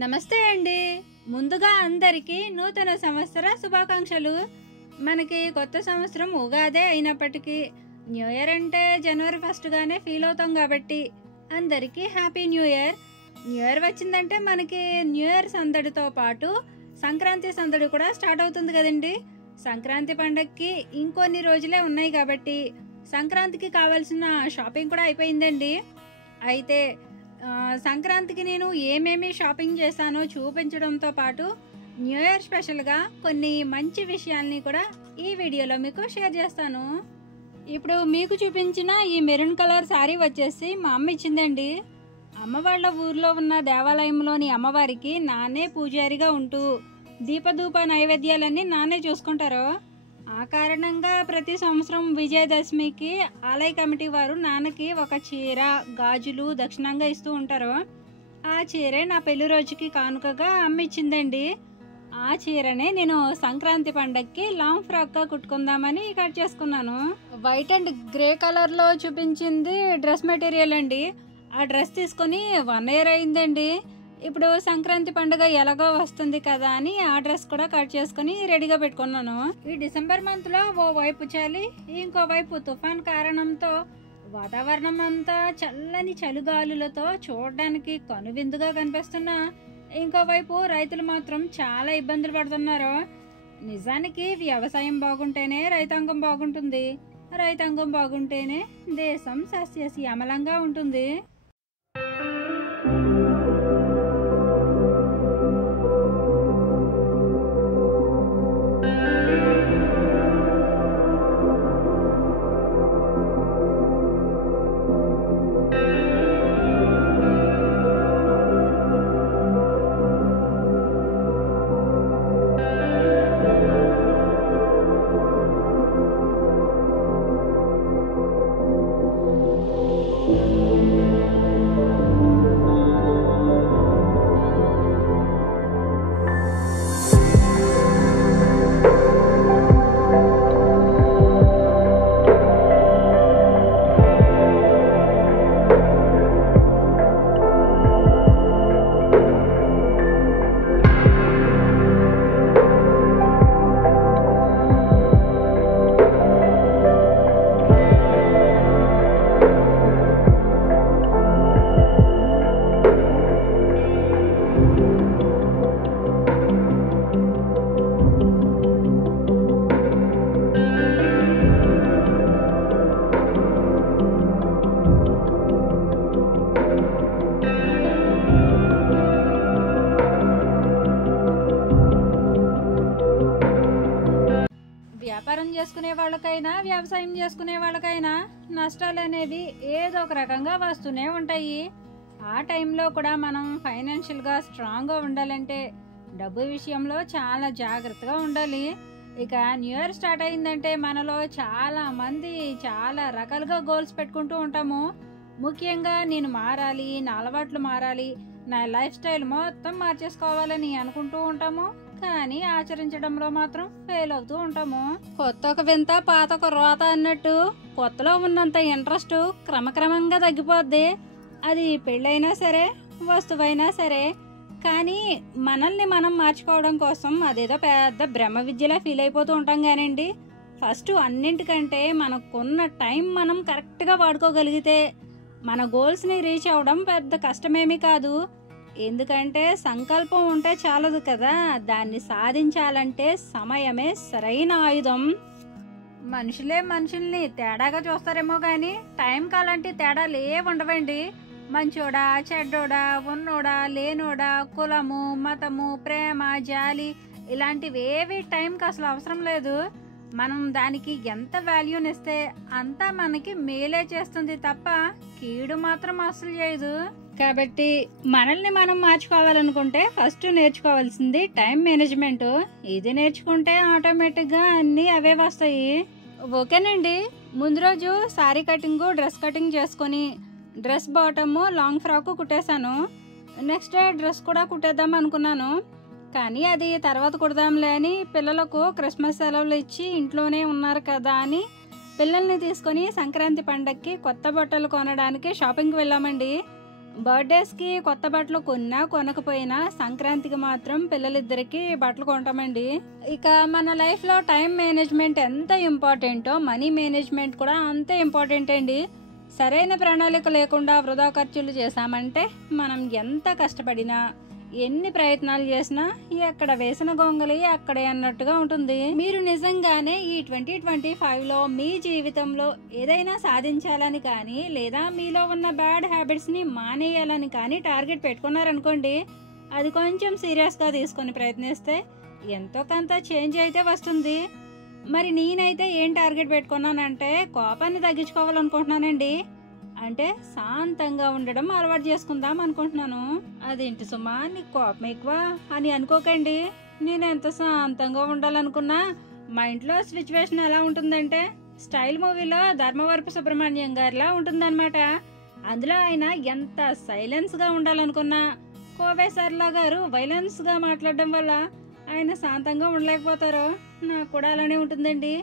నమస్తే అండి. ముందుగా అందరికీ నూతన సంవత్సర శుభాకాంక్షలు. మనకి కొత్త సంవత్సరం ఉగాదే అయినప్పటికీ న్యూ ఇయర్ అంటే జనవరి 1 ఫీల్ అవుతాం కాబట్టి అందరికీ happy new year. New year వచ్చిందంటే మనకి న్యూ ఇయర్ సందడితో పాటు సంక్రాంతి సందడి కూడా స్టార్ట్ అవుతుంది కదండి. సంక్రాంతి పండగకి ఇంకొన్ని రోజులే ఉన్నాయి కాబట్టి సంక్రాంతికి కావాల్సిన షాపింగ్ కూడా అయిపోయిందండి. అయితే సంక్రాంతికి నేను ఏమేమి షాపింగ్ చేశానో చూపించడంతో పాటు న్యూ ఇయర్ స్పెషల్గా కొన్ని మంచి విషయాల్ని కూడా ఈ వీడియోలో మీకు షేర్ చేస్తాను. ఇప్పుడు మీకు చూపించిన ఈ మెరూన్ కలర్ శారీ వచ్చేసి మా అమ్మ ఇచ్చిందండి. అమ్మ వాళ్ళ ఊర్లో ఉన్న దేవాలయంలోని అమ్మవారికి నాన్నే పూజారిగా ఉంటూ దీపధూప నైవేద్యాలన్నీ నాన్నే చూసుకుంటారు. ఆ కారణంగా ప్రతి సంవత్సరం విజయదశమికి ఆలయ కమిటీ వారు నాన్నకి ఒక చీర, గాజులు దక్షిణంగా ఇస్తూ ఉంటారు. ఆ చీరే నా పెళ్లి రోజుకి కానుకగా అమ్మ ఇచ్చిందండి. ఆ చీరనే నేను సంక్రాంతి పండగకి లాంగ్ ఫ్రాక్గా కుట్టుకుందామని కట్ చేసుకున్నాను. వైట్ అండ్ గ్రే కలర్లో చూపించింది డ్రెస్ మెటీరియల్ అండి. ఆ డ్రెస్ తీసుకొని 1 year అయిందండి. ఇప్పుడు సంక్రాంతి పండుగ ఎలాగో వస్తుంది కదా అని ఆ డ్రెస్ కూడా కట్ చేసుకుని రెడీగా పెట్టుకున్నాను. ఈ డిసెంబర్ మంత్లో ఓ వైపు చలి, ఇంకో వైపు తుఫాన్ కారణంతో వాతావరణం అంతా చల్లని చలిగాలులతో చూడడానికి కనువిందుగా కనిపిస్తున్నా ఇంకోవైపు రైతులు మాత్రం చాలా ఇబ్బందులు పడుతున్నారు. నిజానికి వ్యవసాయం బాగుంటేనే రైతాంగం బాగుంటుంది, రైతాంగం బాగుంటేనే దేశం సస్యశ్యామలంగా ఉంటుంది. వ్యాపారం చేసుకునే వాళ్ళకైనా వ్యవసాయం చేసుకునే వాళ్ళకైనా నష్టాలు అనేవి ఏదో ఒక రకంగా వస్తూనే ఉంటాయి. ఆ టైంలో కూడా మనం ఫైనాన్షియల్గా స్ట్రాంగ్గా ఉండాలంటే డబ్బు విషయంలో చాలా జాగ్రత్తగా ఉండాలి. ఇక న్యూ ఇయర్ స్టార్ట్ అయిందంటే మనలో చాలా మంది చాలా రకాలుగా గోల్స్ పెట్టుకుంటూ ఉంటాము. ముఖ్యంగా నేను మారాలి, నా అలవాట్లు మారాలి, నా లైఫ్ స్టైల్ మొత్తం మార్చేసుకోవాలని అనుకుంటూ ఉంటాము. కానీ ఆచరించడంలో మాత్రం ఫెయిల్ అవుతూ ఉంటాము. కొత్త ఒక వింత, పాత ఒక రోత అన్నట్టు కొత్తలో ఉన్నంత ఇంట్రెస్ట్ క్రమక్రమంగా తగ్గిపోద్ది. అది పెళ్ళైనా సరే, వస్తువైనా సరే. కానీ మనల్ని మనం మార్చుకోవడం కోసం అదేదో పెద్ద బ్రహ్మ విద్యలా ఫీల్ అయిపోతూ ఉంటాం. కానండి ఫస్ట్ అన్నింటికంటే మనకున్న టైం మనం కరెక్ట్గా వాడుకోగలిగితే మన గోల్స్ని రీచ్ అవ్వడం పెద్ద కష్టమేమీ కాదు. ఎందుకంటే సంకల్పం ఉంటే చాలదు కదా, దాన్ని సాధించాలంటే సమయమే సరైన ఆయుధం. మనుషులే మనుషుల్ని తేడాగా చూస్తారేమో కానీ టైంకి అలాంటి తేడాలు ఏ ఉండవండి. మంచోడా, చెడ్డోడా, ఉన్నోడా, లేనోడా, కులము, మతము, ప్రేమ, జాలి ఇలాంటివి ఏవి టైంకి అసలు అవసరం లేదు. మనం దానికి ఎంత వాల్యూనిస్తే అంతా మనకి మేలే చేస్తుంది తప్ప కీడు మాత్రం అసలు చేయదు. కాబట్టి మనల్ని మనం మార్చుకోవాలనుకుంటే ఫస్ట్ నేర్చుకోవాల్సింది టైం మేనేజ్మెంట్. ఇది నేర్చుకుంటే ఆటోమేటిక్గా అన్నీ అవే వస్తాయి. ఓకేనండి, ముందు రోజు శారీ కటింగ్, డ్రెస్ కటింగ్ చేసుకొని డ్రెస్ బాటమ్ లాంగ్ ఫ్రాక్ కుట్టేశాను. నెక్స్ట్ డే డ్రెస్ కూడా కుట్టేద్దాం అనుకున్నాను. కానీ అది తర్వాత కుడదాంలే అని పిల్లలకు క్రిస్మస్ సెలవులు ఇచ్చి ఇంట్లోనే ఉన్నారు కదా అని పిల్లల్ని తీసుకొని సంక్రాంతి పండగకి కొత్త బట్టలు కొనడానికి షాపింగ్కి వెళ్ళామండి. బర్త్డేస్కి కొత్త బట్టలు కొన్నా కొనకపోయినా సంక్రాంతికి మాత్రం పిల్లలిద్దరికి బట్టలు కొంటామండి. ఇక మన లైఫ్లో టైం మేనేజ్మెంట్ ఎంత ఇంపార్టెంటో మనీ మేనేజ్మెంట్ కూడా అంతే ఇంపార్టెంట్ అండి. సరైన ప్రణాళిక లేకుండా వృధా ఖర్చులు చేశామంటే మనం ఎంత కష్టపడినా ఎన్ని ప్రయత్నాలు చేసినా ఎక్కడ వేసిన గొంగలి అక్కడే అన్నట్టుగా ఉంటుంది. మీరు నిజంగానే ఈ 2025లో మీ జీవితంలో ఏదైనా సాధించాలని కానీ లేదా మీలో ఉన్న బ్యాడ్ హ్యాబిట్స్ని మానేయాలని కానీ టార్గెట్ పెట్టుకున్నారనుకోండి, అది కొంచెం సీరియస్గా తీసుకొని ప్రయత్నిస్తే ఎంతో కొంత చేంజ్ అయితే వస్తుంది. మరి నేనైతే ఏం టార్గెట్ పెట్టుకున్నానంటే కోపాన్ని తగ్గించుకోవాలనుకుంటున్నానండి. అంటే శాంతంగా ఉండడం అలవాటు చేసుకుందాం అనుకుంటున్నాను. అదేంటి సుమా నీకు కోపం ఎక్కువ అని అనుకోకండి. నేను ఎంత శాంతంగా ఉండాలనుకున్నా మా ఇంట్లో సిచ్యువేషన్ ఎలా ఉంటుందంటే స్టైల్ మూవీలో ధర్మవరపు సుబ్రహ్మణ్యం గారిలా ఉంటుందన్నమాట. అందులో ఆయన ఎంత సైలెన్స్గా ఉండాలనుకున్నా కోవే సర్లా గారు వైలెన్స్గా మాట్లాడడం వల్ల ఆయన శాంతంగా ఉండలేకపోతారు. నాకు కూడా అలానే ఉంటుందండి.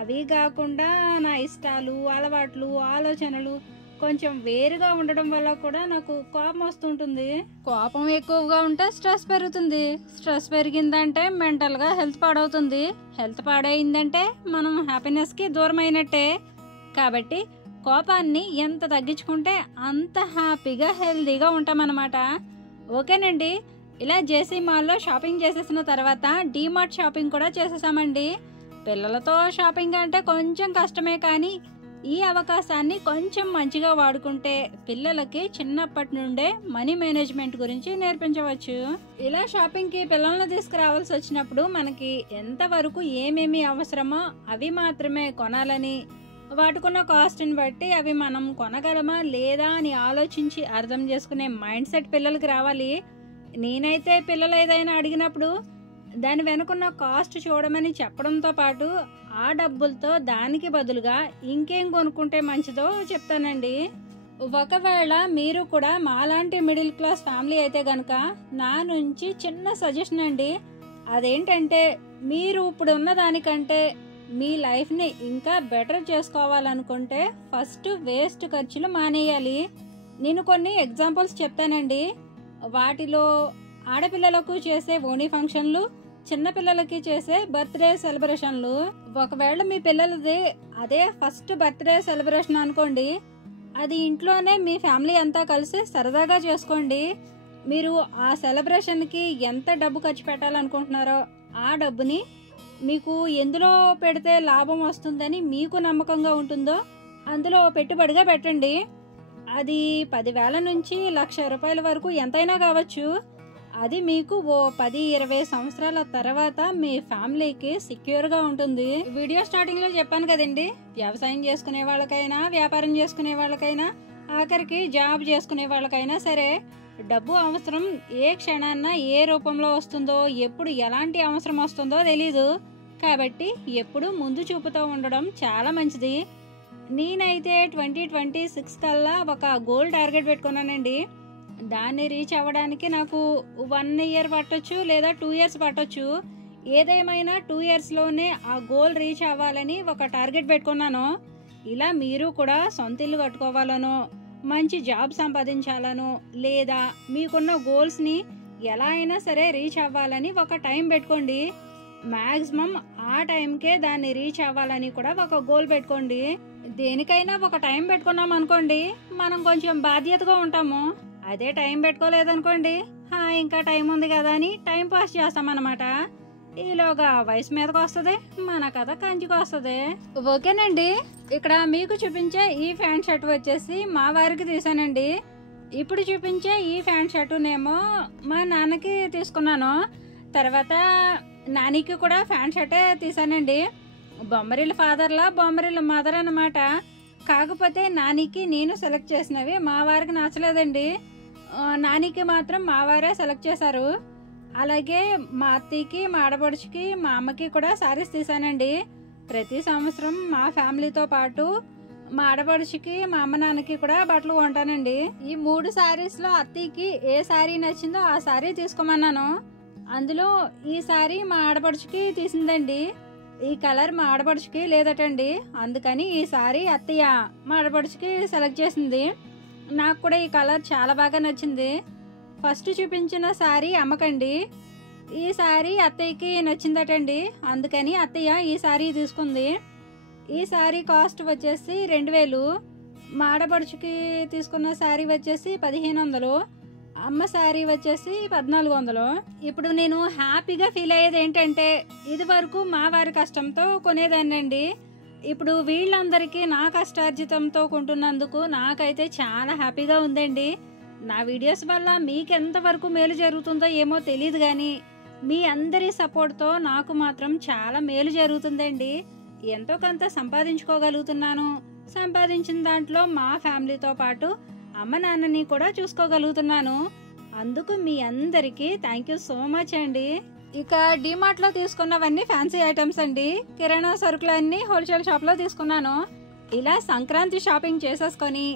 అవి కాకుండా నా ఇష్టాలు, అలవాట్లు, ఆలోచనలు కొంచెం వేరుగా ఉండడం వల్ల కూడా నాకు కోపం వస్తుంటుంది. కోపం ఎక్కువగా ఉంటే స్ట్రెస్ పెరుగుతుంది. స్ట్రెస్ పెరిగిందంటే మెంటల్గా హెల్త్ పాడవుతుంది. హెల్త్ పాడైందంటే మనం హ్యాపీనెస్కి దూరం అయినట్టే. కాబట్టి కోపాన్ని ఎంత తగ్గించుకుంటే అంత హ్యాపీగా హెల్తీగా ఉంటామన్నమాట. ఓకేనండి. ఇలా జేసీ మాల్లో షాపింగ్ చేసేసిన తర్వాత డీమార్ట్ షాపింగ్ కూడా చేసేసామండి. పిల్లలతో షాపింగ్ అంటే కొంచెం కష్టమే, కానీ ఈ అవకాశాన్ని కొంచెం మంచిగా వాడుకుంటే పిల్లలకి చిన్నప్పటి నుండే మనీ మేనేజ్మెంట్ గురించి నేర్పించవచ్చు. ఇలా షాపింగ్కి పిల్లలను తీసుకురావాల్సి వచ్చినప్పుడు మనకి ఎంతవరకు ఏమేమి అవసరమో అవి మాత్రమే కొనాలని, వాటికున్న కాస్ట్ని బట్టి అవి మనం కొనగలమా లేదా అని ఆలోచించి అర్థం చేసుకునే మైండ్ సెట్ పిల్లలకి రావాలి. నేనైతే పిల్లలు ఏదైనా అడిగినప్పుడు దాని వెనుకున్న కాస్ట్ చూడమని చెప్పడంతో పాటు ఆ డబ్బులతో దానికి బదులుగా ఇంకేం కొనుక్కుంటే మంచిదో చెప్తానండి. ఒకవేళ మీరు కూడా మాలాంటి మిడిల్ క్లాస్ ఫ్యామిలీ అయితే గనక నా నుంచి చిన్న సజెషన్ అండి. అదేంటంటే మీరు ఇప్పుడు ఉన్న దానికంటే మీ లైఫ్ని ఇంకా బెటర్ చేసుకోవాలనుకుంటే ఫస్ట్ వేస్ట్ ఖర్చులు మానేయాలి. నేను కొన్ని ఎగ్జాంపుల్స్ చెప్తానండి. వాటిలో ఆడపిల్లలకు చేసే ఓణీ ఫంక్షన్లు, చిన్నపిల్లలకి చేసే బర్త్డే సెలబ్రేషన్లు. ఒకవేళ మీ పిల్లలది అదే ఫస్ట్ బర్త్డే సెలబ్రేషన్ అనుకోండి, అది ఇంట్లోనే మీ ఫ్యామిలీ అంతా కలిసి సరదాగా చేసుకోండి. మీరు ఆ సెలబ్రేషన్కి ఎంత డబ్బు ఖర్చు పెట్టాలనుకుంటున్నారో ఆ డబ్బుని మీకు ఎందులో పెడితే లాభం వస్తుందని మీకు నమ్మకంగా ఉంటుందో అందులో పెట్టుబడిగా పెట్టండి. అది 10,000 నుంచి 1,00,000 రూపాయల వరకు ఎంతైనా కావచ్చు. అది మీకు ఓ 10-20 సంవత్సరాల తర్వాత మీ ఫ్యామిలీకి సెక్యూర్గా ఉంటుంది. వీడియో స్టార్టింగ్లో చెప్పాను కదండి, వ్యవసాయం చేసుకునే వాళ్ళకైనా, వ్యాపారం చేసుకునే వాళ్ళకైనా, ఆఖరికి జాబ్ చేసుకునే వాళ్ళకైనా సరే డబ్బు అవసరం ఏ క్షణాన్న ఏ రూపంలో వస్తుందో, ఎప్పుడు ఎలాంటి అవసరం వస్తుందో తెలీదు. కాబట్టి ఎప్పుడు ముందు చూపుతూ ఉండడం చాలా మంచిది. నేనైతే 2026 కల్లా ఒక గోల్ టార్గెట్ పెట్టుకున్నానండి. దాన్ని రీచ్ అవ్వడానికి నాకు 1 ఇయర్ పట్టొచ్చు లేదా 2 ఇయర్స్ పట్టొచ్చు. ఏదేమైనా 2 ఇయర్స్లోనే ఆ గోల్ రీచ్ అవ్వాలని ఒక టార్గెట్ పెట్టుకున్నాను. ఇలా మీరు కూడా సొంత ఇల్లు కట్టుకోవాలనో, మంచి జాబ్ సంపాదించాలనో, లేదా మీకున్న గోల్స్ని ఎలా అయినా సరే రీచ్ అవ్వాలని ఒక టైం పెట్టుకోండి. మ్యాక్సిమం ఆ టైంకే దాన్ని రీచ్ అవ్వాలని కూడా ఒక గోల్ పెట్టుకోండి. దేనికైనా ఒక టైం పెట్టుకున్నాం అనుకోండి, మనం కొంచెం బాధ్యతగా ఉంటాము. అదే టైం పెట్టుకోలేదనుకోండి, ఇంకా టైం ఉంది కదా అని టైం పాస్ చేస్తామన్నమాట. ఈలోగా వయసు మీదకి వస్తుంది, మన కథ కంచికి వస్తుంది. ఓకేనండి. ఇక్కడ మీకు చూపించే ఈ ప్యాంట్ షర్ట్ వచ్చేసి మా వారికి తీసానండి. ఇప్పుడు చూపించే ఈ ప్యాంట్ షర్టునేమో మా నాన్నకి తీసుకున్నాను. తర్వాత నానికి కూడా ప్యాంట్ షర్టే తీసానండి. బొమ్మరిల్లు ఫాదర్లా బొమ్మరిల్లు మదర్ అన్నమాట. కాకపోతే నానికి నేను సెలెక్ట్ చేసినవి మా వారికి నచ్చలేదండి. నానికి మాత్రం మా వారే సెలెక్ట్ చేశారు. అలాగే మా అత్తయ్యకి, మా ఆడపడుచుకి, మా అమ్మకి కూడా శారీస్ తీసానండి. ప్రతి సంవత్సరం మా ఫ్యామిలీతో పాటు మా ఆడపడుచుకి, మా అమ్మ నాన్నకి కూడా బట్టలు కొంటానండి. ఈ 3 శారీస్లో అత్తయ్యకి ఏ శారీ నచ్చిందో ఆ శారీ తీసుకోమన్నాను. అందులో ఈ శారీ మా ఆడపడుచుకి తీసిందండి. ఈ కలర్ మా ఆడపడుచుకి లేదటండి. అందుకని ఈ శారీ అత్తయ్య మా ఆడపడుచుకి సెలెక్ట్ చేసింది. నాకు కూడా ఈ కలర్ చాలా బాగా నచ్చింది. ఫస్ట్ చూపించిన శారీ అమ్మకండి. ఈ శారీ అత్తయ్యకి నచ్చిందటండి, అందుకని అత్తయ్య ఈ శారీ తీసుకుంది. ఈ శారీ కాస్ట్ వచ్చేసి 2000. మా ఆడపడుచుకి తీసుకున్న శారీ వచ్చేసి 1500. అమ్మ శారీ వచ్చేసి 1400. ఇప్పుడు నేను హ్యాపీగా ఫీల్ అయ్యేది ఏంటంటే, ఇది వరకు మా వారి కష్టంతో కొనేదాన్నండి. ఇప్పుడు వీళ్ళందరికీ నా కష్టార్జితంతో కొంటున్నందుకు నాకైతే చాలా హ్యాపీగా ఉందండి. నా వీడియోస్ వల్ల మీకు ఎంతవరకు మేలు జరుగుతుందో ఏమో తెలియదు, కానీ మీ అందరి సపోర్ట్తో నాకు మాత్రం చాలా మేలు జరుగుతుందండి. ఎంతో కొంత సంపాదించుకోగలుగుతున్నాను. సంపాదించిన దాంట్లో మా ఫ్యామిలీతో పాటు అమ్మ నాన్నని కూడా చూసుకోగలుగుతున్నాను. అందుకు మీ అందరికీ థ్యాంక్ యూ సో మచ్ అండి. ఇక డిమార్ట్లో తీసుకున్నవన్నీ ఫ్యాన్సీ ఐటమ్స్ అండి. కిరాణా సరుకులన్నీ హోల్సేల్ షాప్లో తీసుకున్నాను. ఇలా సంక్రాంతి షాపింగ్ చేసేసుకొని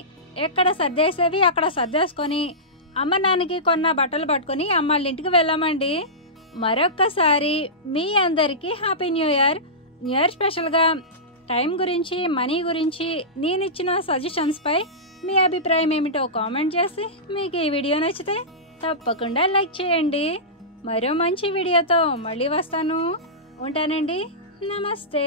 ఎక్కడ సర్దేసేవి అక్కడ సర్దేసుకొని అమ్మ నాన్నకి కొన్న బట్టలు పట్టుకొని అమ్మాళ్ళ ఇంటికి వెళ్ళామండి. మరొక్కసారి మీ అందరికీ happy new year. New year స్పెషల్గా టైం గురించి, మనీ గురించి నేను ఇచ్చిన సజెషన్స్పై మీ అభిప్రాయం ఏమిటో కామెంట్ చేసి, మీకు ఈ వీడియో నచ్చితే తప్పకుండా లైక్ చేయండి. మరో మంచి వీడియోతో మళ్ళీ వస్తాను. ఉంటానండి. నమస్తే.